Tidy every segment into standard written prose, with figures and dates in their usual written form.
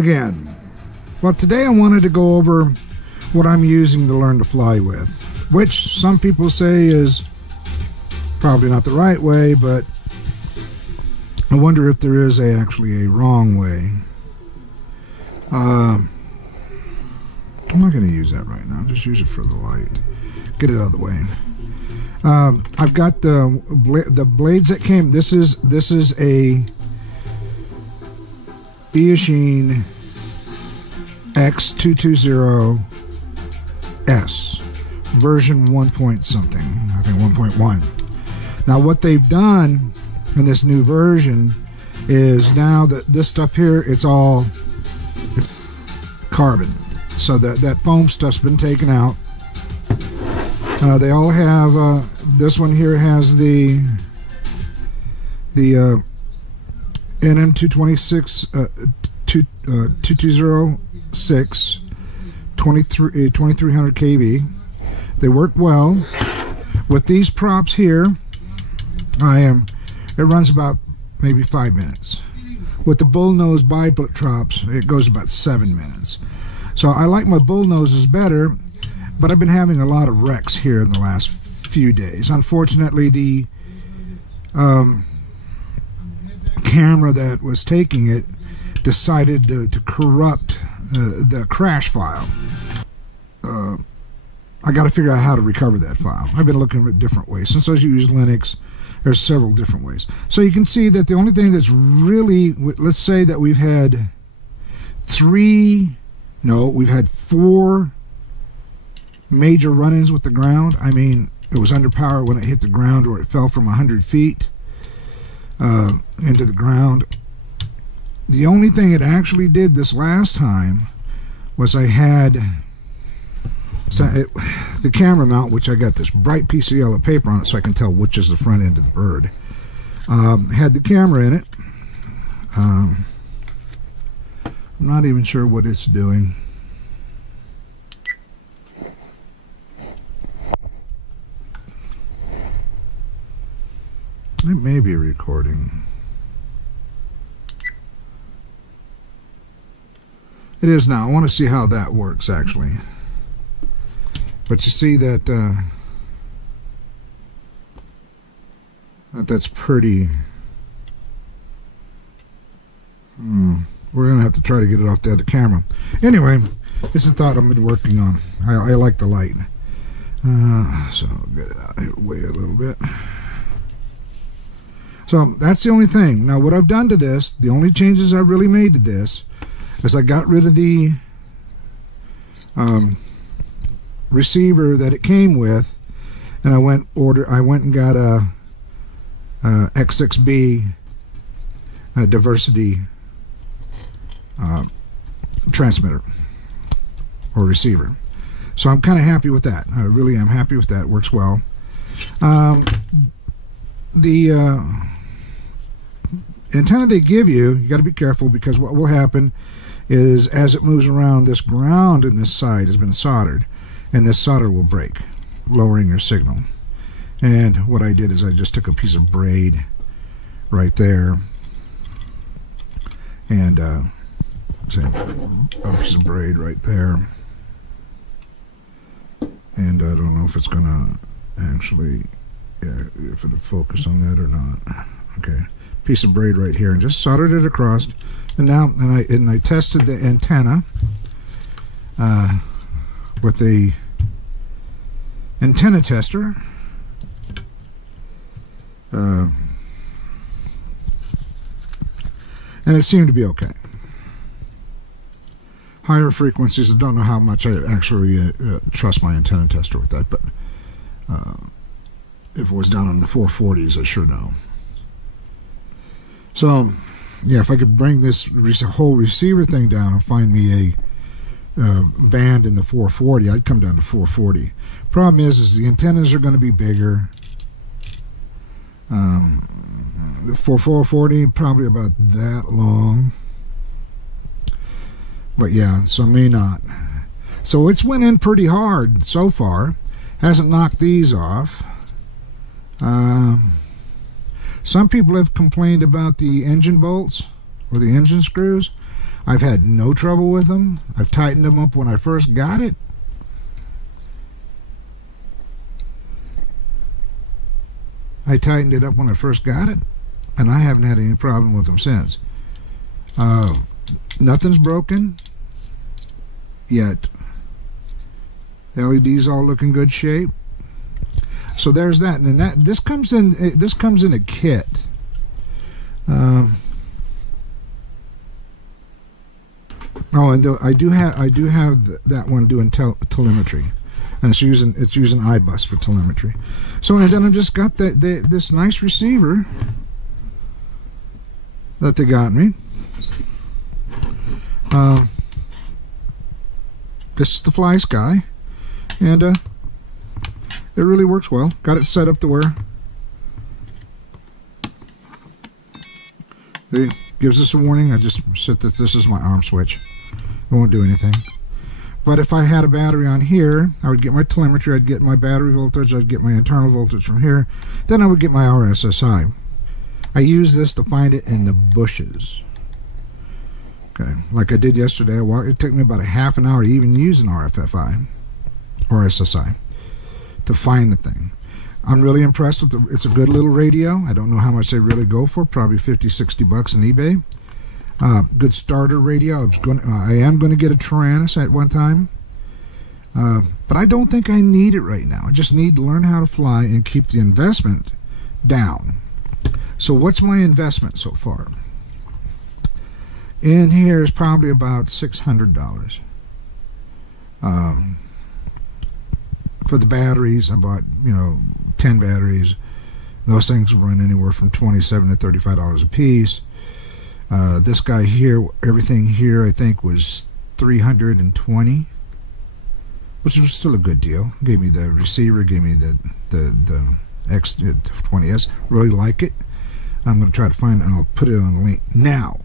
again. Well, today I wanted to go over what I'm using to learn to fly with, which some people say is probably not the right way, but I wonder if there is actually a wrong way. I'm not going to use that right now. Just use it for the light. Get it out of the way. I've got the blades that came. This is a Eachine X220S version 1 point something. I think 1.1. Now what they've done in this new version is now that this stuff here, it's carbon. So that foam stuff's been taken out. They all have, this one here has the NM226 2206 2300 kV. They work well. With these props here, it runs about maybe 5 minutes. With the bullnose biprops, it goes about 7 minutes. So I like my bullnoses better, but I've been having a lot of wrecks here in the last few days. Unfortunately, the camera that was taking it decided to corrupt the crash file. I got to figure out how to recover that file. I've been looking at different ways. Since I use Linux, there's several different ways. So you can see that the only thing that's really, let's say that we've had we've had 4 major run-ins with the ground. I mean, it was under power when it hit the ground, or it fell from 100 feet into the ground. The only thing it actually did this last time was I had the camera mount, which I got this bright piece of yellow paper on it so I can tell which is the front end of the bird. Had the camera in it. I'm not even sure what it's doing. It may be recording. It is now. I want to see how that works actually. But you see that that's pretty. We're gonna have to try to get it off the other camera. Anyway, it's a thought I've been working on. I like the light, so I'll get it out here way a little bit. So that's the only thing. Now what I've done to this, the only changes I've really made to this, is I got rid of the receiver that it came with, and I went and got a X6B diversity transmitter or receiver. So I'm kind of happy with that. I really am happy with that. It works well. The antenna they give you got to be careful, because what will happen is as it moves around, this ground in this side has been soldered, and this solder will break, lowering your signal. And what I did is I just took a piece of braid right there, and a piece of braid right there, and I don't know if it's gonna actually, if it'll focus on that or not. Okay, piece of braid right here, and just soldered it across. And now, and I tested the antenna with a antenna tester. And it seemed to be okay. Higher frequencies, I don't know how much I actually trust my antenna tester with that, but if it was down on the 440s, I sure know. So yeah, if I could bring this whole receiver thing down and find me a band in the 440, I'd come down to 440. Problem is the antennas are going to be bigger. For 440, probably about that long. But yeah, so may not. So it's went in pretty hard so far. Hasn't knocked these off. Some people have complained about the engine bolts or the engine screws. I've had no trouble with them. I've tightened them up when I first got it. I tightened it up when I first got it, and I haven't had any problem with them since. Nothing's broken yet. The LEDs all look in good shape. So there's that, and this comes in a kit. Oh, and I do have that one doing telemetry, and it's using iBus for telemetry. So and then I've just got this nice receiver that they got me. This is the Fly Sky, and it really works well. Got it set up to where it gives us a warning. I just set that this is my arm switch. It won't do anything. But if I had a battery on here, I would get my telemetry, I'd get my battery voltage, I'd get my internal voltage from here, then I would get my RSSI. I use this to find it in the bushes. Okay, like I did yesterday. It took me about a half an hour to even use an RFFI or SSI to find the thing. I'm really impressed with it's a good little radio. I don't know how much they really go for, probably 50-60 bucks on eBay. Good starter radio. I am going to get a Taranis at one time, but I don't think I need it right now. I just need to learn how to fly and keep the investment down. So what's my investment so far? In here is probably about $600. For the batteries, I bought 10 batteries. Those things run anywhere from $27 to $35 a piece. This guy here, everything here, I think was $320, which was still a good deal. Gave me the receiver, gave me the X20S. Really like it. I'm going to try to find it, and I'll put it on the link. Now,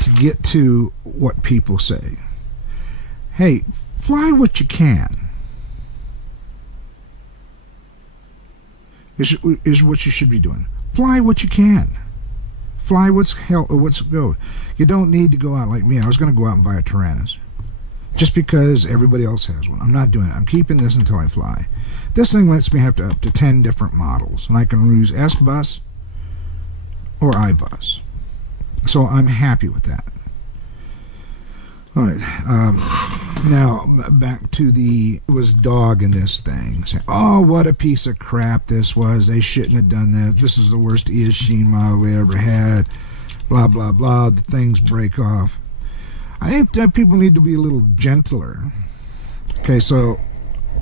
to get to what people say. Hey, fly what you can. Is what you should be doing. Fly what you can. Fly what's go. You don't need to go out like me. I was going to go out and buy a Taranis just because everybody else has one. I'm not doing it. I'm keeping this until I fly. This thing lets me have up to 10 different models, and I can use S-Bus or iBus. So I'm happy with that. All right. Now back to it was dog in this thing. Saying, oh, what a piece of crap this was. They shouldn't have done that. This is the worst Sheen model they ever had. Blah, blah, blah. The things break off. I think that people need to be a little gentler. Okay, so,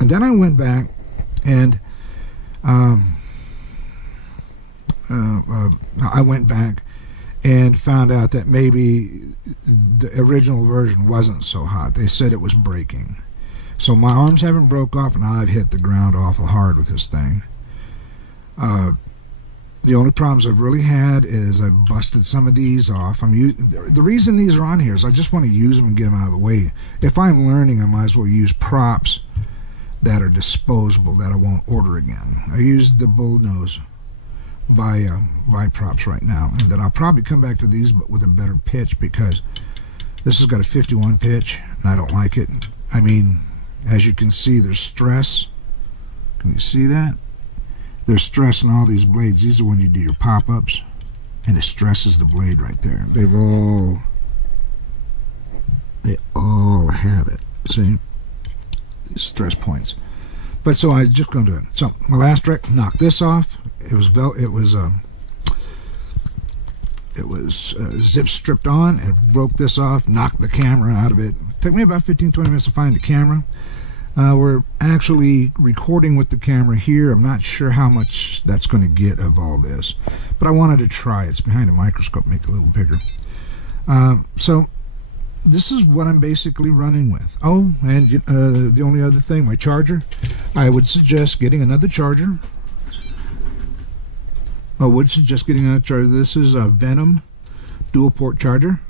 and then I went back and I went back and found out that maybe the original version wasn't so hot. They said it was breaking. So my arms haven't broke off, and I've hit the ground awful hard with this thing. The only problems I've really had is I've busted some of these off. The reason these are on here is I just want to use them and get them out of the way. If I'm learning, I might as well use props that are disposable that I won't order again. I used the bullnose buy props right now, and then I'll probably come back to these but with a better pitch, because this has got a 51 pitch and I don't like it. I mean, as you can see, there's stress. Can you see that? There's stress in all these blades. These are when you do your pop-ups, and it stresses the blade right there. They all have it. See? These stress points. But so I just going to do it. So my last trick, knock this off. It was zip stripped on, and broke this off, knocked the camera out of it. It took me about 15-20 minutes to find the camera. We're actually recording with the camera here. I'm not sure how much that's going to get of all this, but I wanted to try. It's behind a microscope, make it a little bigger. So this is what I'm basically running with. Oh, and the only other thing, my charger. I would suggest getting another charger. This is a Venom dual port charger.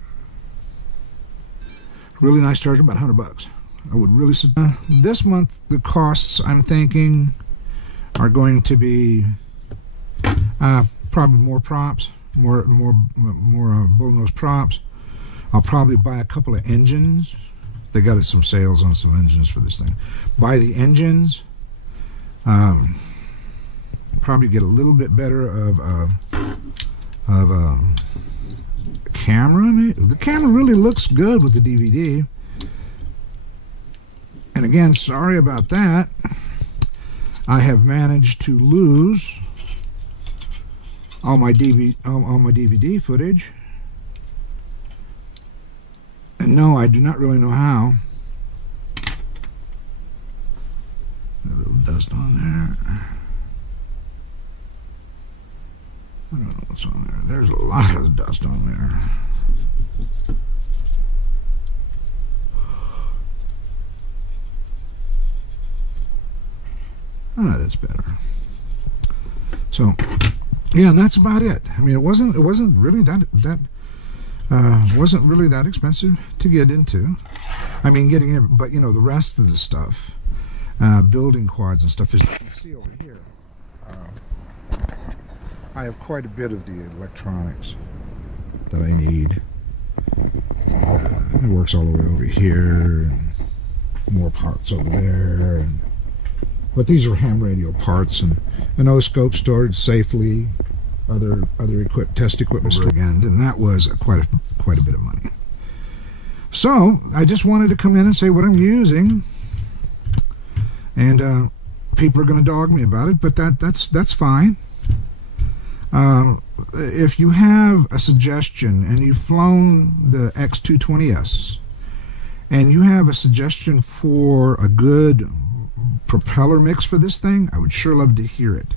Really nice charger, about 100 bucks. I would really suggest. This month, the costs I'm thinking are going to be probably more props, more bullnose props, I'll probably buy a couple of engines. They got some sales on some engines for this thing. Buy the engines. Probably get a little bit better of camera. The camera really looks good with the DVD. And again, sorry about that. I have managed to lose all my DVD footage. And no, I do not really know how. A little dust on there. I don't know what's on there. There's a lot of dust on there. Ah, that's better. So, yeah, and that's about it. I mean, it wasn't really wasn't really that expensive to get into. I mean, getting it, but you know, the rest of the stuff, building quads and stuff, as you can see over here, I have quite a bit of the electronics that I need. It works all the way over here, and more parts over there, but these are ham radio parts, and an O-scope stored safely, other test equipment stored again, and that was quite a bit of money. So I just wanted to come in and say what I'm using, and people are going to dog me about it, but that's fine. If you have a suggestion and you've flown the X220S and you have a suggestion for a good propeller mix for this thing, I would sure love to hear it.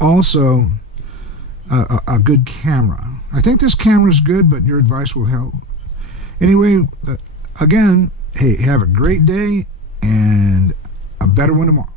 Also, a good camera. I think this camera is good, but your advice will help. Anyway, again, hey, have a great day and a better one tomorrow.